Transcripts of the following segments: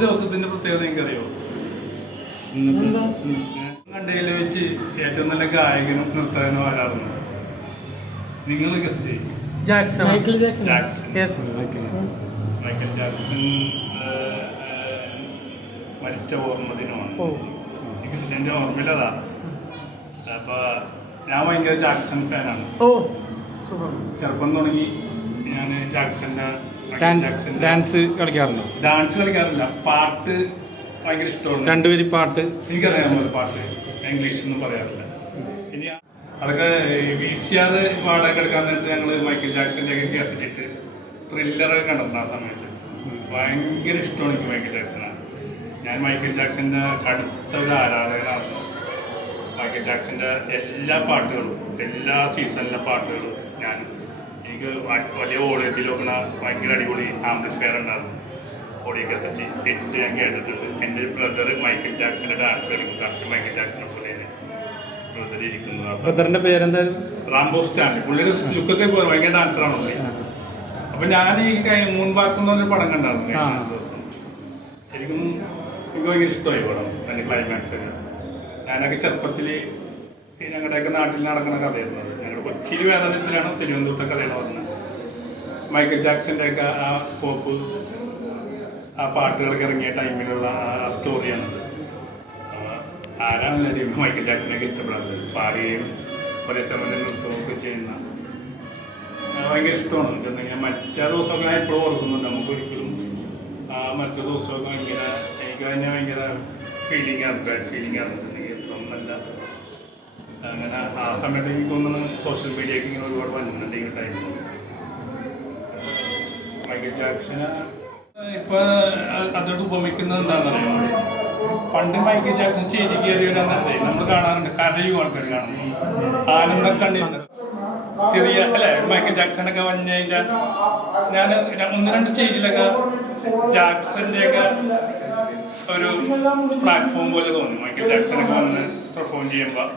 ദിവസത്തിന്റെ പ്രത്യേകത എനിക്കറിയോ? അറിയോ കണ്ടതിൽ വെച്ച് ഏറ്റവും നല്ല ഗായകനും നർത്തകനും ആരായിരുന്നു? നിങ്ങൾ ഗസ് ജാക്സൺ മൈക്കിൾ ജാക്സൺ മരിച്ച ഓർമ്മ ദിനമാണ്. ഓ. ഓർമ്മയിലതാ. അപ്പൊ ഞാൻ ഭയങ്കര ജാക്സൺ ഫാനാണ് ഓ. സൂപ്പർ ചെറുപ്പം തുടങ്ങി ഞാൻ ജാക്സന്റെ ഡാൻസ് ഡാൻസ് കളിക്കാറുണ്ടോ? ഡാൻസ് കളിക്കാറില്ല പാട്ട് ഭയങ്കര ഇഷ്ടമാണ്. രണ്ടുപേര് പാട്ട്. എനിക്കറിയാം പാട്ട്. ഇംഗ്ലീഷ് ഒന്നും പറയാറില്ല. ഇനി അതൊക്കെ വി സി ആർ പാടൊക്കെ എടുക്കാൻ നേരത്ത് ഞങ്ങൾ മൈക്കിൾ ജാക്സന്റെ ഒക്കെ കേസിട്ടിട്ട് ത്രില്ലറൊക്കെ കണ്ടിട്ടുണ്ട് ആ സമയത്ത്. ഭയങ്കര ഇഷ്ടമാണ് എനിക്ക് മൈക്കിൾ ജാക്സനാണ് ഞാൻ മൈക്കിൾ ജാക്സന്റെ കടുത്ത ഒരു ആരാധകനാണ്. മൈക്കിൾ ജാക്സന്റെ എല്ലാ പാട്ടുകളും എല്ലാ സീസണിലെ പാട്ടുകളും ഞാൻ എനിക്ക് വലിയ ഓഡിയത്തിൽ നോക്കണ ഭയങ്കര അടിപൊളി ആംപ്ലിഫയർ ഉണ്ടായിരുന്നു. ഓഡിയോ കസറ്റ് എട്ട് ഞാൻ കേട്ടിട്ടുണ്ട്. എന്റെ ബ്രദർ മൈക്കിൾ ജാക്സന്റെ ഡാൻസ് കളിക്കും. കറക്റ്റ് മൈക്കിൾ ജാക്സനെ പോലെ ബ്രദർ ഇരിക്കുന്നത് ബ്രദറിന്റെ ബ്രദറിന്റെ പേരെന്തായിരുന്നു? റാംബോ സ്റ്റാൻഡ് പുള്ളിയുടെ ലുക്കൊക്കെ പോലെ ഭയങ്കര ഡാൻസറാണ് പുള്ളി? അപ്പൊ ഞാൻ ഈ മൂൺ ഭാഗത്തു നിന്ന് പറഞ്ഞ പടം കണ്ടായിരുന്നു. ദിവസം. ശരിക്കും എനിക്ക് ഭയങ്കര ഇഷ്ടമായി പടം. അതിന്റെ ക്ലൈമാക്സ് ഒക്കെ. ഞാനൊക്കെ ചെറുപ്പത്തിൽ ഞങ്ങളുടെയൊക്കെ നാട്ടിൽ നടക്കുന്ന കഥയായിരുന്നു അത്. വേറെ തരത്തിലാണ് തിരുവനന്തപുരത്തെ കഥകൾ വന്നത്. മൈക്കിൾ ജാക്സന്റെ ഒക്കെ ആ പോപ്പ് ആ പാട്ടുകളൊക്കെ ഇറങ്ങിയ ടൈമിലുള്ള ആ സ്റ്റോറിയാണ് ആരാണെങ്കിലും മൈക്കിൾ ജാക്സനൊക്കെ ഇഷ്ടപ്പെടാത്തത് പാടുകയും ഒരേ സമയത്ത് നൃത്തമൊക്കെ ചെയ്യുന്ന. ഭയങ്കര ഇഷ്ടമാണ്. വെച്ചിട്ടുണ്ടെങ്കിൽ മരിച്ച ദിവസമൊക്കെ ഞാൻ ഇപ്പോഴും ഓർക്കുന്നുണ്ട്. നമുക്ക് ഒരിക്കലും ആ മരിച്ച ദിവസമൊക്കെ ഭയങ്കര എനിക്ക് തന്നെ ഭയങ്കര ഫീലിംഗ് ആണ്. ബാഡ് ഫീലിംഗ് ആണ്. വെച്ചിട്ടുണ്ടെങ്കിൽ എത്ര നല്ല അങ്ങനെ ആ സമയത്ത് എനിക്ക് തോന്നുന്നു സോഷ്യൽ മീഡിയയ്ക്ക് ഇങ്ങനെ ഒരുപാട് വന്നിട്ടുണ്ട് ഈ ടൈമിൽ മൈക്കിൾ ജാക്സന് ഇപ്പൊ അ- അതോട് ഉപമിക്കുന്നത് എന്താണെന്നറിയാം പണ്ട് മൈക്കിൾ ജാക്സൺ ചേച്ചി കയറിയവരാന്നല്ലേ നമ്മൾ കാണാറുണ്ട്. കരയും ആൾക്കാർ കാണുന്നു ആനന്ദ കണ്ണിൽ ചെറിയ അല്ലെ മൈക്കിൾ ജാക്സൺ ഒക്കെ വന്നതിന്റെ ഞാൻ ഒന്ന് രണ്ട് സ്റ്റേജിലൊക്കെ ജാക്സന്റെ ഒക്കെ ഒരു പ്ലാറ്റ്ഫോം പോലെ തോന്നി. മൈക്കിൾ ജാക്സൺ ഒക്കെ വന്ന് പെർഫോം ചെയ്യുമ്പോൾ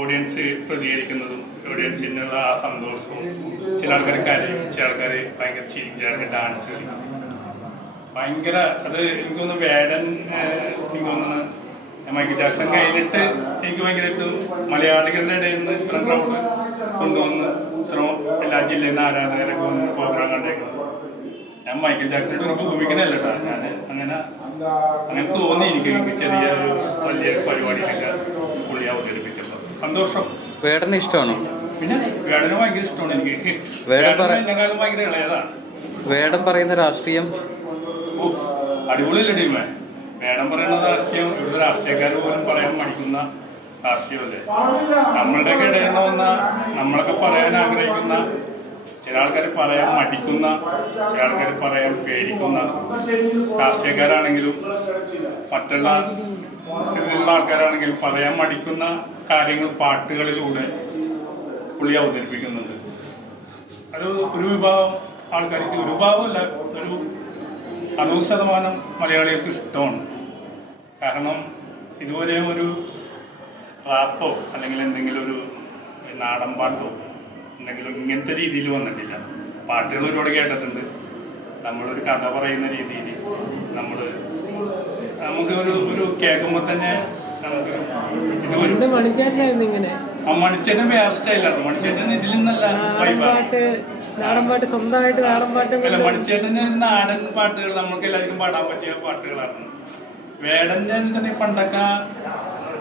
ഓഡിയൻസ് പ്രതികരിക്കുന്നതും ഓഡിയൻസിനുള്ള ആ സന്തോഷവും ചില ആൾക്കാർ കരയും. ചില ആൾക്കാർ ഭയങ്കര ചിരിക്കും ആൾക്കാർ ഡാൻസ് കളിക്കും. ഭയങ്കര അത് എനിക്ക് തോന്നുന്നു വേടൻ എനിക്ക് തോന്നുന്നു മൈക്കിൾ ജാക്സൺ കഴിഞ്ഞിട്ട് എനിക്ക് ഭയങ്കരമായിട്ട് മലയാളികളുടെ ഇടയിൽ നിന്ന് ഇത്ര ക്രൗഡ് കൊണ്ടുവന്ന് ഇത്ര എല്ലാ ജില്ലയിൽ നിന്ന് ആരാധകരൊക്കെ വന്ന് പ്രോഗ്രാം കണ്ടേക്കുന്നത്. ഞാൻ മൈക്കിൾ ജാക്സനായിട്ട് ഉറപ്പ് ഭൂമിക്കണല്ല കേട്ടോ ഞാൻ അങ്ങനെ അങ്ങനെ തോന്നി എനിക്ക്. ചെറിയ വലിയ പരിപാടിയിലൊക്കെ പുള്ളി അവതരിപ്പിച്ചപ്പോൾ സന്തോഷം. വേടനെ ഇഷ്ടമാണോ? പിന്നെ വേടന് ഭയങ്കര ഇഷ്ടമാണ് എനിക്ക്. വേടൻ പറ- എന്നെക്കാളും ഭയങ്കര ഇളയതാണ് വേടൻ പറയുന്ന രാഷ്ട്രീയം? ഓ, അടിപൊളിയല്ലേ ടീമേ. വേടം പറയുന്ന രാഷ്ട്രീയം ഇവിടെ രാഷ്ട്രീയക്കാർ പോലും പറയാൻ മടിക്കുന്ന രാഷ്ട്രീയമല്ലേ. നമ്മളുടെയൊക്കെ ഇടയിൽ നിന്ന് വന്ന നമ്മളൊക്കെ പറയാൻ ആഗ്രഹിക്കുന്ന ചില ആൾക്കാർ പറയാൻ മടിക്കുന്ന ചില ആൾക്കാർ പറയാൻ പേടിക്കുന്ന രാഷ്ട്രീയക്കാരാണെങ്കിലും മറ്റുള്ള ഇതിലുള്ള ആൾക്കാരാണെങ്കിൽ പറയാൻ മടിക്കുന്ന കാര്യങ്ങൾ പാട്ടുകളിലൂടെ പുള്ളി അവതരിപ്പിക്കുന്നുണ്ട്. അത് ഒരു വിഭാഗം ആൾക്കാർക്ക് ഒരു വിഭാഗമല്ല ഒരു അറുപത് ശതമാനം മലയാളികൾക്ക് ഇഷ്ടമാണ്. കാരണം ഇതുവരെ ഒരു റാപ്പോ അല്ലെങ്കിൽ എന്തെങ്കിലും ഒരു നാടൻ പാട്ടോ എന്തെങ്കിലും ഇങ്ങനത്തെ രീതിയിൽ വന്നിട്ടില്ല. പാട്ടുകൾ ഒരുപാട് കേട്ടിട്ടുണ്ട്. നമ്മളൊരു കഥ പറയുന്ന രീതിയിൽ നമ്മൾ നമുക്ക് ഒരു കേൾക്കുമ്പോൾ തന്നെ നമുക്കൊരു മണിച്ചേട്ടനായിരുന്നു ഇങ്ങനെ. മണിച്ചേട്ടൻ വേറെ സ്റ്റൈലാണ് മണിച്ചേട്ടൻ ഇതിൽ നിന്നല്ല നാടൻ പാട്ട് സ്വന്തമായിട്ട് നാടൻ പാട്ട് മണിച്ചേട്ടന് നാടൻ പാട്ടുകൾ നമുക്ക് എല്ലാവർക്കും പാടാൻ പറ്റിയ പാട്ടുകളാണ്. വേടന്റെ തന്നെ പണ്ടൊക്കെ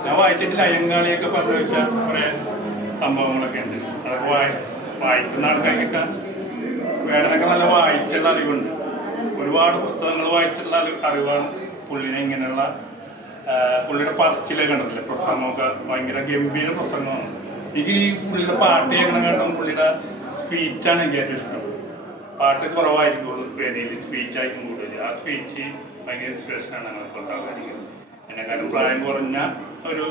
ഞാൻ വായിച്ചിട്ടില്ല. അയ്യങ്കാളിയൊക്കെ പറഞ്ഞു വെച്ച കുറെ സംഭവങ്ങളൊക്കെ ഉണ്ട്. അതൊക്കെ വായി വായിക്കുന്ന ആൾക്കാർക്കൊക്കെ വേടനൊക്കെ നല്ല വായിച്ചുള്ള അറിവുണ്ട്. ഒരുപാട് പുസ്തകങ്ങൾ വായിച്ചിട്ടുള്ള അറിവാണ്. പുള്ളിനെ ഇങ്ങനെയുള്ള പുള്ളിയുടെ പറച്ചിലൊക്കെ കണ്ടിട്ടില്ല? പ്രസംഗമൊക്കെ ഭയങ്കര ഗംഭീര പ്രസംഗമാണ്. എനിക്ക് ഈ പുള്ളിയുടെ പാട്ട് കേൾക്കണം കേട്ടോ പുള്ളിയുടെ സ്പീച്ചാണ് എനിക്ക് ഏറ്റവും ഇഷ്ടം. പാട്ട് കുറവായിരിക്കും വേദിയിൽ സ്പീച്ചായിരിക്കും കൂടുതൽ. ആ സ്പീച്ച് ഭയങ്കര ഇൻസ്പിറേഷനാണ് ഞങ്ങൾക്ക് ആൾക്കാർക്ക് എന്നെക്കാളും പ്രായം കുറഞ്ഞ ഒരു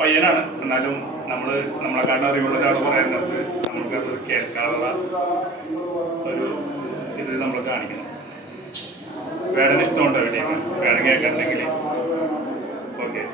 പയ്യനാണ്. എന്നാലും നമ്മൾ നമ്മളെ നമ്മളെക്കാളും അറിവുള്ള ഒരാൾ പറയുന്നത് നമ്മൾക്കത് കേൾക്കാനുള്ള ഒരു ഇത് നമ്മൾ കാണിക്കണം. വേടന് ഇഷ്ടമുണ്ടോ കേൾക്കണമെങ്കിൽ ഓക്കെ